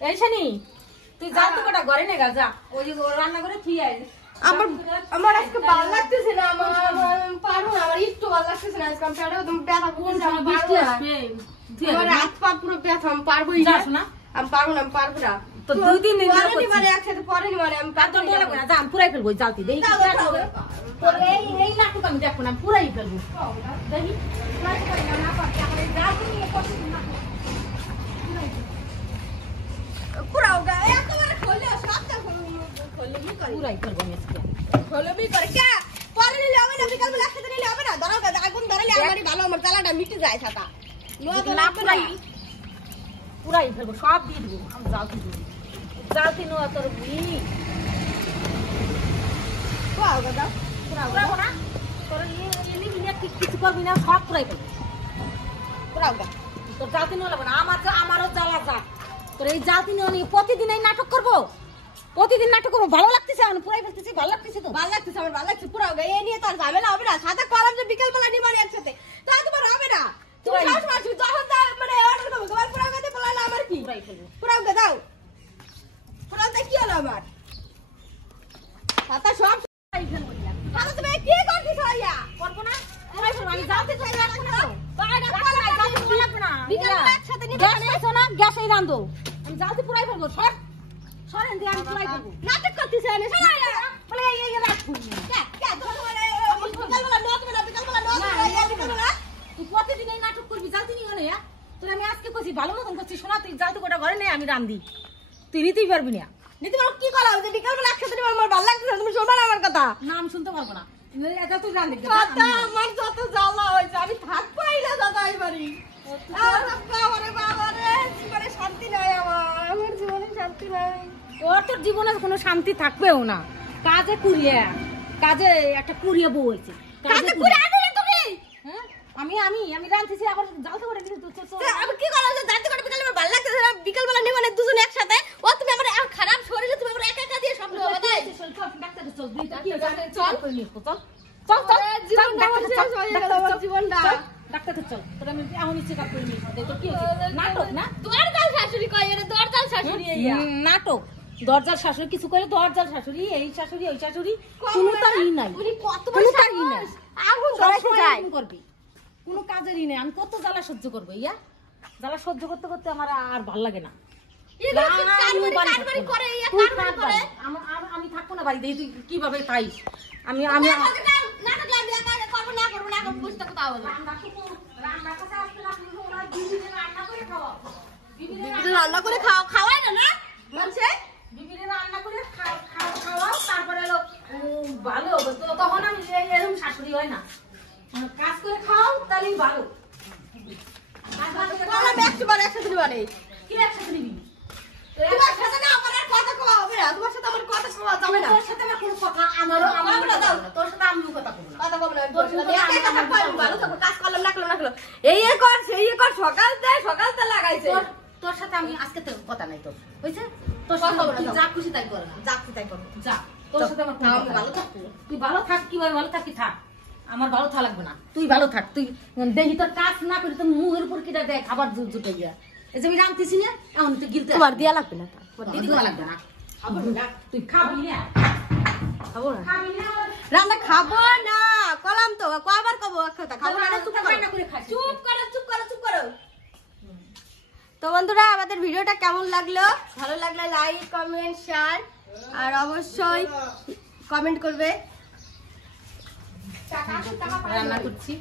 এই শানি তুই যা তো কটা ঘরে নেগা যা ওই যে রান্না করে তুই আই আমার আজকে ভালো লাগতেছে না আমার পারবো না আমার একটু ভালো লাগতেছে না আজকে আমি পেটে একদম ব্যথা করছে আমি বৃষ্টি আসবে আমার হাত পা পুরো ব্যথা আমি পারবোই না আমি পারবো না আমি পারবো না তো দুই দিন দিন পরে মানে একসাথে পরে নি মানে আমি তো নিয়ে লাগবে না যা আমি পুরাই ফেলবো জ্বালতি দেই তোর এই নাটক আমি দেখবো না পুরাই ফেলবো দেখি পুরাও গা একেবারে খোলে সবটা খোলে কি করে পুরাই ফেলবো আজকে খোলে কি করে কে পরে নিলে হবে না বিকাল বেলা একসাথে নিলে হবে না ধরাও গা আগুন ধরালে আমারই ভালো আমার জ্বালাটা মিটে যায় ছাতা লোয়া তো না পুরাই পুরাই ফেলবো সব দিয়ে দেবো আমি জ্বালতি দেবো জ্বালতি নোয়া তোর পুরাও গা দাও পুরাবো না তোর কিছু করবি না সব পুরাই ফেলবো পুরাও গা তোর জ্বালতি নোয়া লাগবে না আমারও জ্বালা যা তোর এই জ্বালতি নোয়া নিয়ে প্রতিদিন এই নাটক করবো প্রতিদিন নাটক করবো ভালো লাগতেছে আমি পুরাই ফেলতেছি ভালো লাগতেছে তো ভালো লাগতেছে আমার ভালো লাগছে পুরাও গা এই নিয়ে তো আর ঝামেলা হবে না সাদা কলাম যে বিকাল বেলা নিয়ে মানে একসাথে তা তোমার হবে না তুমি সবসময় যখন মানে অর্ডার করবো তোমার পুরাও গাতে বলালে আমার কি পুরাই ফেলবো পুরাও গা দাও পুরাওতে কি হলো আমার সাদা সব পুরাই ফেলবো সাদা তুমি কি করছিস ভাইয়া করবো না পুরাই ফেলবো আমি জ্বালতি চাই রাখবো না তো বাইরে জ্বালতি লাগবে না বিকাল বেলা একসাথে নিয়ে গ্যাস পাইছো না গ্যাসেই রান্ধো আমি জ্বালতি পুরাই ফেলবো সরেন দিয়ে আমি পুরাই ফেলবো নাটক করছিস আমি বলে এই রাখবো কে তোর মানে বিকাল বেলা নয় তুমি বিকাল বেলা নয় বিকাল বেলা তুই প্রতিদিন এই নাটক করবি জ্বালতি নিয়ে না তোর আমি আজকে কইছি ভালো মতন করছিস শোনা তুই জ্বালতি গোটা ঘরে নেই আমি রান্ধি তুই নিতেই পারবি না নিতে পারো কি করা যে বিকাল বেলা একসাথে নিয়ে আমার ভালো লাগছে তুমি শুনবা না আমার কথা না আমি শুনতে পারবো না এটা তুই রান্ধি কথা আমার যত জ্বালা হয়েছে আমি থাকবোই না দাদা এবারই বাবারে বাবারে জীবনে শান্তি নাই আমার জীবনে শান্তি নাই তোর জীবনে কোনো শান্তি থাকবেও না কাজে কুড়িয়ে কাজে একটা কুড়িয়ে বউ হয়েছে কাজে করে আনলে তুমি হ্যাঁ আমি রাঁধতেছি আবার জ্বালতে করে দিতে আমি কি করা যে দাঁড়তে করে বিকাল বেলা ভালো লাগছে বিকাল বেলা নিয়ে মানে দুজনে একসাথে ও তুমি আমার খারাপ শরীরে তুমি আমার একা একা দিয়ে সব হবে তাই জীবনটা ডাক্তার চল তোর আমি এমনই চেক আপ করে নিয়ে তোর কি নাটক না দরজাল শাশুড়ি কয় এর দরজাল শাশুড়ি নাটক দরজার শাশুড়ি কিছু করে দরজার শাশুড়ি এই শাশুড়ি ওই শাশুড়ি কোনোটাই নাই কোনোটাই নাই আগুন ধরাইতে যায় করবি কোনো কাজেরই নেই আমি কত জ্বালা সহ্য করবো ইয়া জ্বালা সহ্য করতে করতে আমার আর ভাল লাগে না আমি থাকবো না বাড়িতে তুই কিভাবে পাইস আমি রান্না করে খাওয়াই না না বলছে রান্না করে খাওয়াও তারপরে এলো ভালো তখন আমি এরকম শাশুড়ি হয় না কাজ করে খাও তাহলেই ভালো একসাথে নিবানে কি একসাথে নিবি তোমার সাথে না আমার কথা কওয়া হবে না তোমার সাথে আমার কথা কওয়া যাবে না তোর সাথে আমার কোনো কথা আমারও তোর সাথে আমিও কথা বলবো না কথা কব না তোর সাথে ভালো থাকো কাজ করলাম না করলাম এই কর সেই কর সকালতে লাগাইছে তোর সাথে আমি আজকে তো কথা নাই তোর বুঝছে তোর সাথে যা খুশি তাই কর না যা খুশি তাই কর যা তোর সাথে আমার ভালো থাক তুই ভালো থাক কিভাবে ভালো থাকি থাক আমার ভালো থাকা লাগবে না তুই ভালো থাক তুই দেখি তোর কাজ না করি তোর মুখের উপর কিটা দেয় খাবার জুটে গিয়া এই যে আমি রাঁধতেছি না এখন তুই গিলতে তোমার দিয়া লাগবে না দিদি লাগবে না তুই খাবি না খাবো না রান্না খাবো না কলাম তো কয়বার কব এক কথা খাবো না চুপ করো তো বন্ধুরা আমাদের ভিডিওটা কেমন লাগলো ভালো লাগলে লাইক কমেন্ট শেয়ার আর অবশ্যই কমেন্ট করবে রান্না করছি